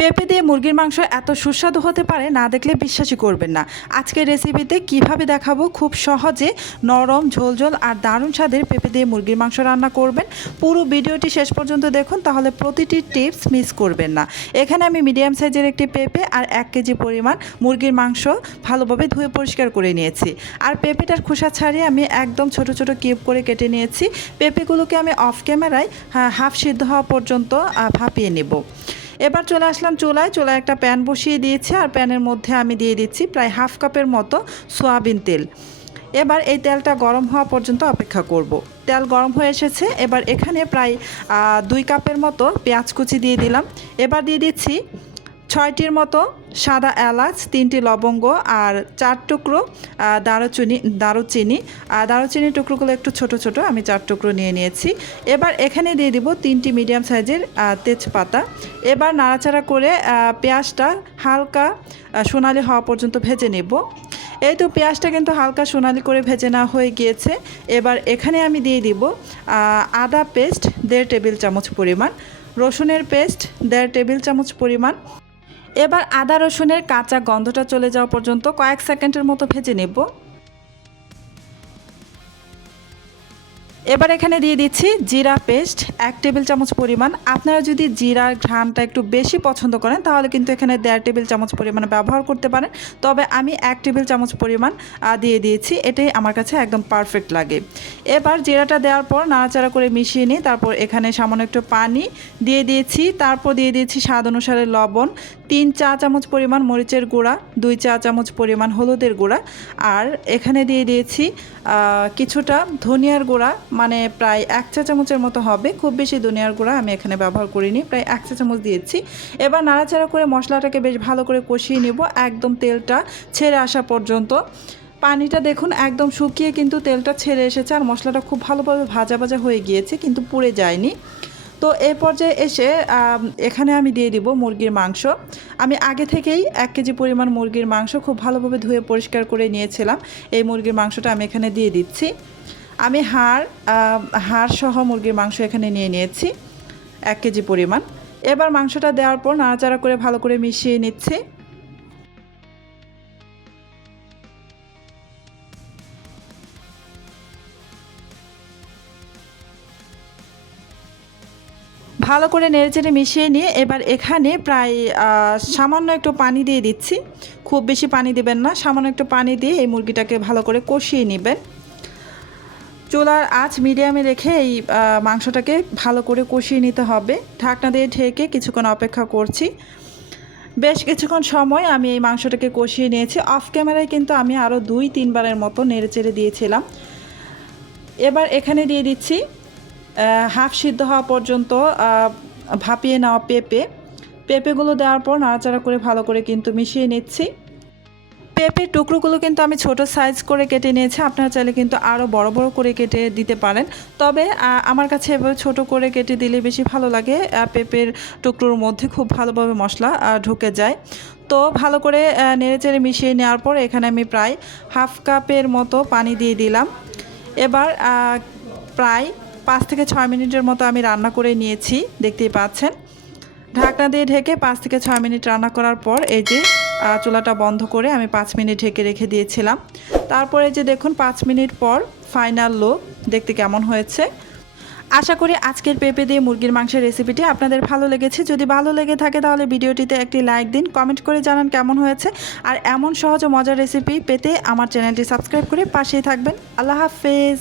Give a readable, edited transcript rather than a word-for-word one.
পেঁপে দিয়ে মুরগির মাংস এত সুস্বাদু হতে পারে না দেখলে বিশ্বাসই করবেন না। আজকের রেসিপিতে কিভাবে দেখাবো খুব সহজে নরম ঝোলঝোল আর দারুণ স্বাদের পেঁপে দিয়ে মুরগির মাংস রান্না করবেন। পুরো ভিডিওটি শেষ পর্যন্ত দেখুন, তাহলে প্রতিটি টিপস মিস করবেন না। এখানে আমি মিডিয়াম সাইজের একটি পেঁপে আর 1 কেজি পরিমাণ মুরগির মাংস ভালোভাবে ধুয়ে পরিষ্কার করে নিয়েছি। আর পেঁপেটার খোসা ছাড়িয়ে আমি একদম ছোট ছোট কিউব করে কেটে নিয়েছি। পেঁপেগুলোকে আমি অফ ক্যামেরায় হাফ সিদ্ধ হওয়া পর্যন্ত ভাপিয়ে নেব। এবার চলে আসলাম চুলায় একটা প্যান বসিয়ে দিয়েছি আর প্যানের মধ্যে আমি দিয়ে দিচ্ছি প্রায় হাফ কাপের মতো সয়াবিন তেল। এবার এই তেলটা গরম হওয়া পর্যন্ত অপেক্ষা করব। তেল গরম হয়ে এসেছে, এবার এখানে প্রায় 2 কাপের মতো পেঁয়াজ কুচি দিয়ে দিলাম। এবার দিয়ে দিচ্ছি 6টির মতো সাদা এলাচ, 3টি লবঙ্গ আর 4 টুকরো দারুচিনি টুকরোগুলো একটু ছোট ছোট আমি 4 টুকরো নিয়ে নিয়েছি। এবার এখানে দিয়ে দিব 3টি মিডিয়াম সাইজের তেজপাতা। এবার নাড়াচাড়া করে পেঁয়াজটা হালকা সোনালি হওয়া পর্যন্ত ভেজে নেব। এই তো পেঁয়াজটা কিন্তু হালকা সোনালি করে ভেজে নেওয়া হয়ে গিয়েছে। এবার এখানে আমি দিয়ে দিব আদা পেস্ট 1.5 টেবিল চামচ পরিমাণ, রসুনের পেস্ট 1.5 টেবিল চামচ পরিমাণ। এবার আদা রসুনের কাঁচা গন্ধটা চলে যাওয়া পর্যন্ত কয়েক সেকেন্ডের মতো ভেজে নেব। এবার এখানে দিয়ে দিচ্ছি জিরা পেস্ট 1 টেবিল চামচ পরিমাণ। আপনারা যদি জিরার ঘ্রাণটা একটু বেশি পছন্দ করেন তাহলে কিন্তু এখানে 1.5 টেবিল চামচ পরিমাণ ব্যবহার করতে পারেন, তবে আমি 1 টেবিল চামচ পরিমাণ দিয়ে দিয়েছি, এটাই আমার কাছে একদম পারফেক্ট লাগে। এবার জিরাটা দেওয়ার পর নাড়াচাড়া করে মিশিয়ে নিই। তারপর এখানে সামান্য একটু পানি দিয়ে দিয়েছি, তারপর দিয়ে দিয়েছি স্বাদ অনুসারে লবণ, 3 চা চামচ পরিমাণ মরিচের গুঁড়া, 2 চা চামচ পরিমাণ হলুদের গুঁড়া, আর এখানে দিয়ে দিয়েছি কিছুটা ধনিয়ার গুঁড়া, মানে প্রায় 1 চা চামচের মতো হবে, খুব বেশি ধনিয়ার গুঁড়া আমি এখানে ব্যবহার করিনি, প্রায় 1 চা চামচ দিয়েছি। এবার নাড়াচাড়া করে মশলাটাকে বেশ ভালো করে কষিয়ে নেব একদম তেলটা ছেড়ে আসা পর্যন্ত। পানিটা দেখুন একদম শুকিয়ে কিন্তু তেলটা ছেড়ে এসেছে আর মশলাটা খুব ভালোভাবে ভাজা ভাজা হয়ে গিয়েছে, কিন্তু পুড়ে যায়নি। তো এই পর্যায়ে এসে এখানে আমি দিয়ে দিব মুরগির মাংস। আমি আগে থেকেই 1 কেজি পরিমাণ মুরগির মাংস খুব ভালোভাবে ধুয়ে পরিষ্কার করে নিয়েছিলাম। এই মুরগির মাংসটা আমি এখানে দিয়ে দিচ্ছি। আমি হাড় সহ মুরগির মাংস এখানে নিয়ে নিয়েছি 1 কেজি পরিমাণ। এবার মাংসটা দেওয়ার পর নাড়াচাড়া করে ভালো করে মিশিয়ে নিচ্ছি। ভালো করে নেড়েচেড়ে মিশিয়ে নিয়ে এবার এখানে প্রায় সামান্য একটু পানি দিয়ে দিচ্ছি। খুব বেশি পানি দেবেন না, সামান্য একটু পানি দিয়ে এই মুরগিটাকে ভালো করে কষিয়ে নেবেন। চুলার আঁচ মিডিয়ামে রেখে এই মাংসটাকে ভালো করে কষিয়ে নিতে হবে। ঢাকনা দিয়ে ঢেকে কিছুক্ষণ অপেক্ষা করছি। বেশ কিছুক্ষণ সময় আমি এই মাংসটাকে কষিয়ে নিয়েছি। অফ ক্যামেরায় কিন্তু আমি আরও 2-3 বারের মতো নেড়েচেড়ে দিয়েছিলাম। এবার এখানে দিয়ে দিচ্ছি হাফ সিদ্ধ হওয়া পর্যন্ত ভাপিয়ে নেওয়া পেঁপেগুলো দেওয়ার পর নাড়াচাড়া করে ভালো করে কিন্তু মিশিয়ে নিচ্ছি। পেঁপের টুকরোগুলো কিন্তু আমি ছোট সাইজ করে কেটে নিয়েছি, আপনারা চাইলে কিন্তু আরও বড় বড় করে কেটে দিতে পারেন, তবে আমার কাছে এভাবে ছোট করে কেটে দিলে বেশি ভালো লাগে। পেঁপের টুকরোর মধ্যে খুব ভালোভাবে মশলা ঢুকে যায়। তো ভালো করে নেড়েচেড়ে মিশিয়ে নেওয়ার পর এখানে আমি প্রায় হাফ কাপের মতো পানি দিয়ে দিলাম। এবার প্রায় 5 থেকে 6 মিনিটের মতো আমি রান্না করে নিয়েছি, দেখতেই পাচ্ছেন। ঢাকনা দিয়ে ঢেকে 5 থেকে 6 মিনিট রান্না করার পর এই যে চুলাটা বন্ধ করে আমি 5 মিনিট ঢেকে রেখে দিয়েছিলাম। তারপরে যে দেখুন 5 মিনিট পর ফাইনাল লুক দেখতে কেমন হয়েছে। আশা করি আজকের পেঁপে দিয়ে মুরগির মাংসের রেসিপিটি আপনাদের ভালো লেগেছে। যদি ভালো লেগে থাকে তাহলে ভিডিওটিতে একটি লাইক দিন, কমেন্ট করে জানান কেমন হয়েছে। আর এমন সহজ ও মজার রেসিপি পেতে আমার চ্যানেলটি সাবস্ক্রাইব করে পাশেই থাকবেন। আল্লাহ হাফেজ।